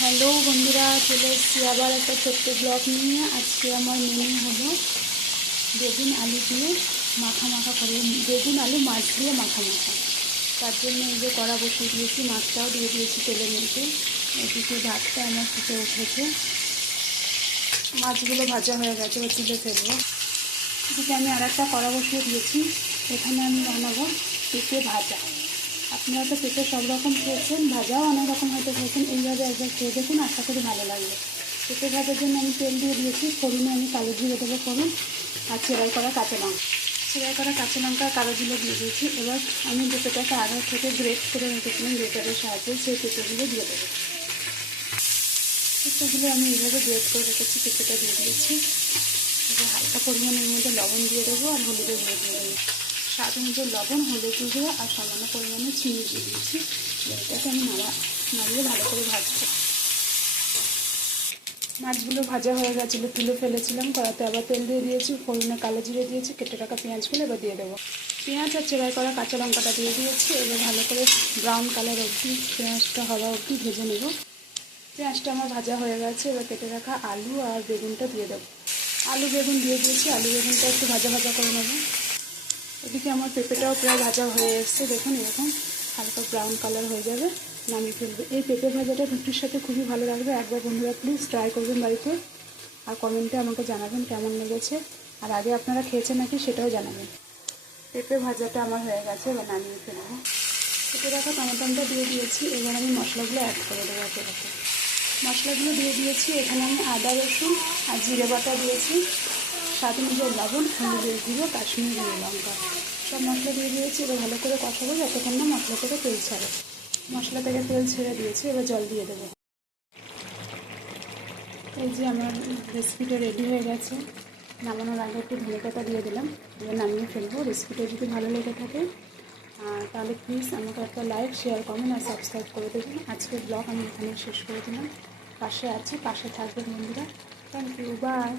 Hello বন্ধুরা, চলে এসেছি আবার একটা ছোট্ট ব্লগ নিয়ে। আজকে আমার মেনু হলো বেগুন আলু দিয়ে মাখা মাখা করে, বেগুন আলু মাছ দিয়ে মাখা মাখা। তার জন্য এই যে কড়া বসিয়ে দিয়েছি, মাছটাও দিয়ে দিয়েছি তেলের মধ্যে। এদিকে ভাতটা আমার ফুটে উঠেছে, মাছগুলো ভাজা হয়ে গেছে, এবার তুলে ফেলবো। এদিকে আমি আর একটা কড়া বসিয়ে দিয়েছি, এখানে আমি বানাবো পেঁপে ভাজা। আপনারা তো পেঁপে সব রকম খেয়েছেন, ভাজাও অনেক রকম হয়তো খেয়েছেন। এইভাবে একবার খেয়ে দেখুন, আশা করি ভালো লাগবে। পেঁপে ভাজার জন্য আমি তেল দিয়ে দিয়েছি, ফোড়নে আমি কালো জিরে দেবো ফোড়ন, আর চেরাই করা কাঁচা লঙ্কা। চেরাই করা কাঁচা লঙ্কা কালো জিরে দিয়ে দিয়েছি। এবার আমি পেঁপেটাকে আগে থেকে গ্রেট করে রেখেছিলাম গ্রেটারের সাহায্যে, সেই পেঁপেগুলো দিয়ে দেবো। পেঁপেগুলো আমি এইভাবে গ্রেট করে রেখেছি, পেঁপেটা দিয়ে দিয়েছি। এবার হালকা পরিমাণের মধ্যে লবণ দিয়ে দেবো আর হলুদের গুঁড়ো দিয়ে দেবো। স্বাদ অনুযায়ী লবণ, হলুদ গুঁড়ো আর সামান্য পরিমাণে চিনি দিয়ে দিয়েছি। এটাকে আমি নাড়িয়ে ভালো করে ভাজবো। মাছগুলো ভাজা হয়ে গেছিলো, তুলে ফেলেছিলাম। কড়াতে আবার তেল দিয়ে দিয়েছি, ফোড়নে কালো জিরে দিয়েছি, কেটে রাখা পেঁয়াজগুলো এবার দিয়ে দেবো। পেঁয়াজ আর চেরাই করা কাঁচা লঙ্কাটা দিয়ে দিয়েছি। এবার ভালো করে ব্রাউন কালার অবধি, পেঁয়াজটা হওয়া অবধি ভেজে নেব। পেঁয়াজটা আমার ভাজা হয়ে গেছে, এবার কেটে রাখা আলু আর বেগুনটা দিয়ে দেবো। আলু বেগুন দিয়ে দিয়েছি, আলু বেগুনটা একটু ভাজা ভাজা করে নেব। এদিকে আমার পেঁপেটাও প্রায় ভাজা হয়ে এসছে, দেখুন এরকম হালকা ব্রাউন কালার হয়ে যাবে, নামিয়ে ফেলবে। এই পেঁপে ভাজাটা রুটির সাথে খুবই ভালো লাগবে। একবার বন্ধুরা প্লিজ ট্রাই করবেন বাড়িতে, আর কমেন্টে আমাকে জানাবেন কেমন লেগেছে, আর আগে আপনারা খেয়েছেন নাকি সেটাও জানাবেন। পেঁপে ভাজাটা আমার হয়ে গেছে, এবার নামিয়ে ফেলবো। কেটে রাখা টমেটোটা দিয়ে দিয়েছি, এবার আমি মশলাগুলো অ্যাড করে দেবো একে একে। মশলাগুলো দিয়ে দিয়েছি, এখানে আমি আদা রসুন আর জিরে বাটা দিয়েছি, স্বাদ অনুযায়ী লবণ, হলুদের গুঁড়ো, কাশ্মীরি লঙ্কা, সব মশলা দিয়ে দিয়েছি। এবার ভালো করে কষাবো যতক্ষণ না মশলা থেকে তেল ছাড়ে। মশলা থেকে তেল ছেড়ে দিয়েছি, এবার জল দিয়ে দেবো। এই যে আমার রেসিপিটা রেডি হয়ে গেছে। নামানোর আগে একটু ধনে পাতা দিয়ে দিলাম, এবার নামিয়ে ফেলবো। রেসিপিটা যদি ভালো লেগে থাকে তাহলে প্লিজ আমাকে একটা লাইক, শেয়ার, কমেন্ট আর সাবস্ক্রাইব করে দেবেন। আজকের ব্লগ আমি এখানে শেষ করে দিলাম। পাশে আছি, পাশে থাকবেন বন্ধুরা। Thank you, by.